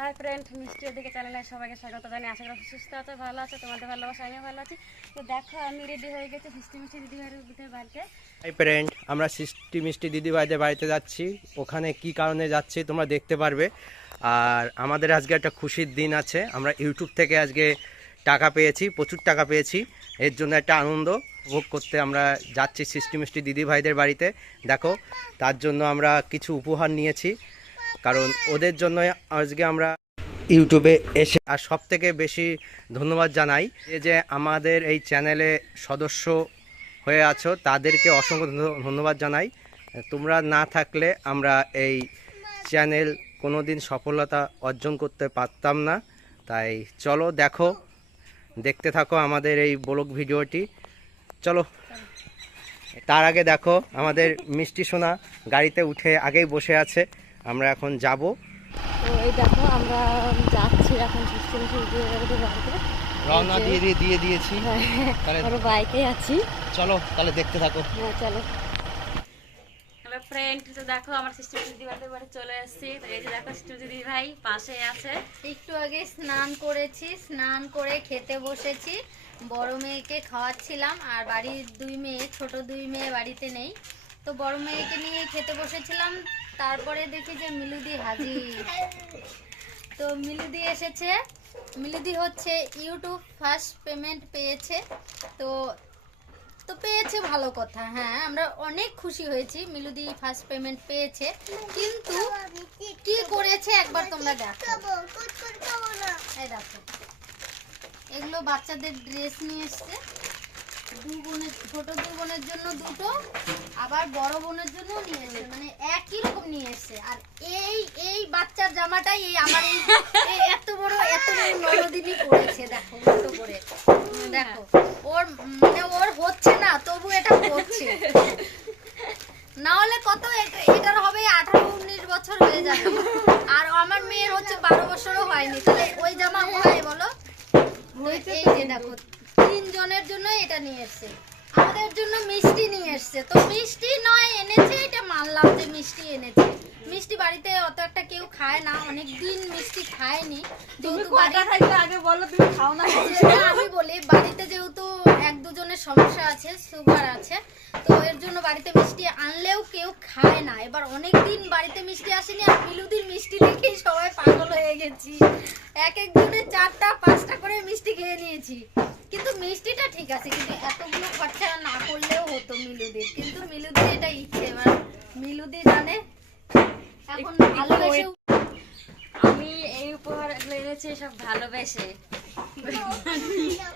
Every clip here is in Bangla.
হাই ফ্রেন্ড মিষ্টি ওদিকে চ্যানেলে সবাইকে স্বাগত জানি আশা করি সুস্থ আছে, ভালো আছে, তোমাদের ভালোবাসা, আমিও ভালো আছি। তো দেখো, আমি রেডি হয়ে গেছি মিষ্টি মিষ্টি দিদি ভাইয়ের বাড়িতে। হাই ফ্রেন্ড আমরা সৃষ্টি মিষ্টি দিদিভাইদের বাড়িতে যাচ্ছি। ওখানে কি কারণে যাচ্ছি তোমরা দেখতে পারবে। আর আমাদের আজকে একটা খুশির দিন আছে। আমরা ইউটিউব থেকে আজকে টাকা পেয়েছি, প্রচুর টাকা পেয়েছি। এর জন্য একটা আনন্দ ভোগ করতে আমরা যাচ্ছি সৃষ্টি মিষ্টি দিদিভাইদের বাড়িতে। দেখো, তার জন্য আমরা কিছু উপহার নিয়েছি। কারণ ওদের জন্য আজকে আমরা ইউটিউবে এসে আর সব থেকে বেশি ধন্যবাদ জানাই এই যে আমাদের এই চ্যানেলে সদস্য হয়ে আছো তাদেরকে অসংখ্য ধন্যবাদ জানাই। তোমরা না থাকলে আমরা এই চ্যানেল কোনো দিন সফলতা অর্জন করতে পারতাম না। তাই চলো দেখো দেখতে থাকো আমাদের এই ব্লগ ভিডিওটি। চলো তার আগে দেখো আমাদের মিষ্টি সোনা গাড়িতে উঠে আগেই বসে আছে। আমরা এখন যাব। তো এই দেখো আমরা যাচ্ছি এখন রওনা দিয়ে দিয়ে দিয়ে দিয়েছি। তাহলে আমরা বাইকে আছি। চলো তাহলে দেখতে থাকো। হ্যাঁ চলো। হ্যালো ফ্রেন্ড তো দেখো আমার দিদি ভাইদের বাড়ি চলে এসেছি। তো এই যে দেখো দিদি ভাই পাশে আছে। একটু আগে স্নান করেছি স্নান করে খেতে বসেছি। বড় মেয়েকে খাওয়াচ্ছিলাম আর বাড়ির দুই মেয়ে ছোট দুই মেয়ে বাড়িতে নেই। তো বড় মেয়েকে নিয়ে খেতে বসেছিলাম, তারপরে দেখি যে মিলুদি হাজির। তো মিলুদি এসেছে। মিলুদি হচ্ছে ইউটিউব ফার্স্ট পেমেন্ট পেয়েছে। তো তো পেয়েছে ভালো কথা হ্যাঁ আমরা অনেক খুশি হয়েছি মিলুদি ফার্স্ট পেমেন্ট পেয়েছে। কিন্তু কি করেছে একবার তোমরা দেখো। এই দেখো, এগুলো বাচ্চাদের ড্রেস নিয়ে এসছে। দু বোনের ছোট দু বোনের জন্য দুটো আবার বড় বোনের জন্য নিয়ে এসছে। মানে একই রকম নিয়ে এসছে। আর এই এই বাচ্চার জামাটাই এই আমার এই এই এত বড় এত বড় নরদিনী পরেছে দেখো মতো করে। দেখো ওর মানে ওর হচ্ছে না তবু এটা করছে। না হলে কত এটার হবে আঠারো উনিশ বছর হয়ে যাবে। আর আমার মেয়ের হচ্ছে বারো বছরও হয়নি। তাহলে ওই জামা হয় বলো? এই যে দেখো তিনজনের জন্য এটা নিয়ে এসছে। আমাদের জন্য মিষ্টি নিয়ে এসছে। তো মিষ্টি নয় এনেছে এটা মানলাম যে মিষ্টি এনেছে। মিষ্টি বাড়িতে অত একটা কেউ খায় না অনেক দিন মিষ্টি খায়নি। যেহেতু আগে বলো তুমি খাও না আমি বলি বাড়িতে যেহেতু এক দুজনের সমস্যা আছে সুগার আছে তো এর জন্য বাড়িতে মিষ্টি আনলেও কেউ খায় না। এবার অনেক দিন বাড়িতে মিষ্টি আসেনি আর মিলুদির মিষ্টি দেখেই সবাই পাগল হয়ে গেছি। এক একজনের চারটা পাঁচটা করে মিষ্টি খেয়ে নিয়েছি। কিন্তু মিষ্টিটা ঠিক আছে কিন্তু এতগুলো খরচা না করলেও হতো মিলুদির। কিন্তু মিলুদির এটা ইচ্ছে এবার মিলুদি জানে এখন ভালোবেসে আমি এই উপহার এনেছি সব ভালোবেসে।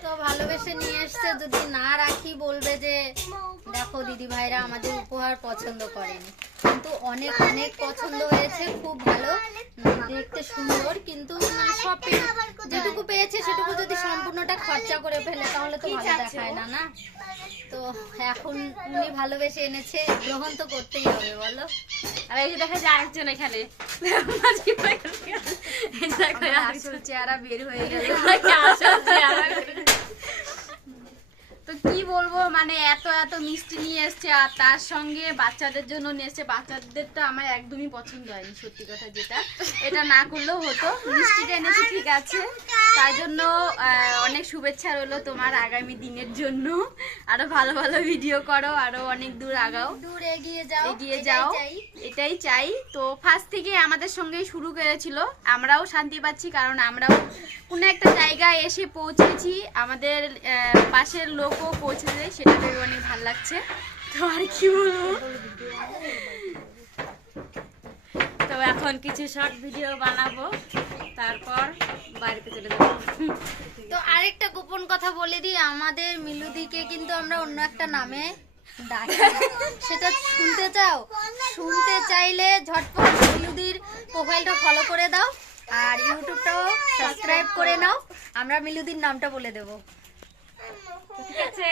তো ভালোবেসে নিয়ে এসছে যদি না রাখি বলবে যে দেখো দিদি ভাইরা আমাদের উপহার পছন্দ করেনি। কিন্তু অনেক অনেক পছন্দ হয়েছে খুব ভালো। দেখতে সুন্দর কিন্তু মানে সব যেটুকু পেয়েছে সেটুকু যদি সম্পূর্ণটা খরচা করে ফেলে তাহলে তো ভালো দেখায় না না? তো এখন উনি ভালোবেসে এনেছে গ্রহণ তো করতেই হবে বলো। আর এই যে দেখা যায় এখানে। চেহারা বের হয়ে গেল। তো কি বলব মানে এত এত মিষ্টি নিয়ে এসছে, আর তার সঙ্গে বাচ্চাদের জন্য নিয়ে এসছে। তো আমার একদমই পছন্দ হয়নি, সত্যি কথা যেটা। এটা না করলেও হতো। মিষ্টিটা এনেছে, ঠিক আছে। তার জন্য অনেক শুভেচ্ছা রইল তোমার আগামী দিনের জন্য। আরও ভালো ভালো ভিডিও করো আরও অনেক দূর আগাও। দূর এগিয়ে যাও এগিয়ে যাও। এটাই চাই। তো ফার্স্ট থেকে আমাদের সঙ্গে শুরু করেছিল। আমরাও শান্তি পাচ্ছি কারণ আমরাও কোনো একটা জায়গায় এসে পৌঁছেছি। আমাদের পাশের লোকও পৌঁছেছে সেটা ভেবে অনেক ভালো লাগছে। তো আর কি বলব? তো এখন কিছু শর্ট ভিডিও বানাবো। তারপর বাড়িতে চলে যাব। তো আরেকটা গোপন কথা বলে দিই আমাদের মিলুদিকে কিন্তু আমরা অন্য একটা নামে ডাকি। সেটা শুনতে চাও? শুনতে চাইলে ঝটপট মিলুদির প্রোফাইলটা ফলো করে দাও আর ইউটিউবটাও সাবস্ক্রাইব করে নাও। আমরা মিলুদির নামটা বলে দেবো। ঠিক আছে